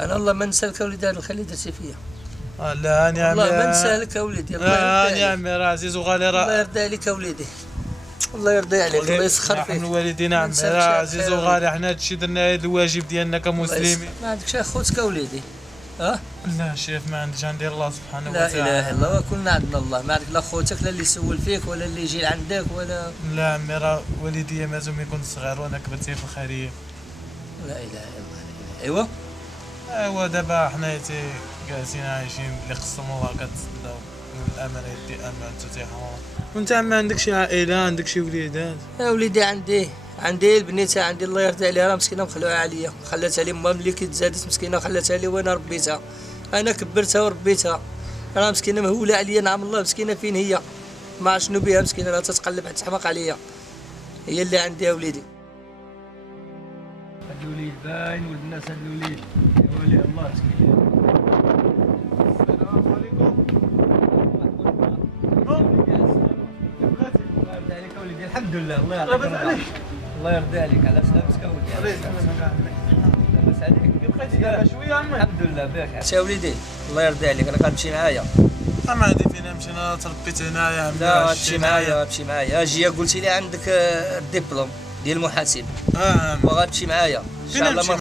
انا والله ما نسالك اوليدي هذا الخير اللي درتي فيا. لا يا عمي، والله ما نسالك اوليدي، الله يرضى عليك. يا عمي راه عزيز وغالي، الله راه يرضى عليك اوليدي، الله يرضي عليك، الله يسخر فيك. نحن والدينا عمي راه عزيز وغالي، حنا هادشي درنا، هاد الواجب ديالنا كمسلمين. ما عندكش اخوتك اوليدي؟ لا شيخ، ما عنديش، عندي الله سبحانه لا وتعالى. اله الا الله، وكلنا عندنا الله، ما عندك لا خوتك لا اللي يسول فيك ولا اللي يجي لعندك ولا. لا عمي، راه والديا مازال يكون صغير وانا كبرت في الخيريه. لا اله الا الله. ايوا دابا حنا جالسين عايشين اللي قسم الله كتصداو من الامانه يدي امان تتيحوا. وانت عمي عندك شي عائله، عندك شي وليدات؟ وليدي عندي البنيته، عندي الله يرضي عليها، راه مسكينه مخلوعه عليا، خلاتها لي امها ملي كتزادت مسكينه، خلاتها لي وانا ربيتها، انا كبرتها وربيتها، راه مسكينه مهوله عليا، نعم الله مسكينه فين هي، ما شنو بها مسكينه، راه تتقلب تحماق عليا، هي اللي عندي وليدي. هاد الوليد باين ولد الناس، هاد الوليد يا ولي الله مسكين. السلام عليكم. الله يرضي عليك وليدي، الحمد لله، الله يعطيك العافية. الله يرضي عليك على سلامتك وليدي. لاباس عليك؟ كيف بقيتي دابا شويه عمي؟ الحمد لله بخير. يا وليدي الله يرضي عليك، راك غتمشي معايا؟ ما عندي فين نمشي، انا تربيت هنايا عمي. لا تمشي معايا، اجي قلتي لي عندك الدبلوم ديال المحاسب، عمي. وغتمشي معايا ان فين شاء الله. نمشي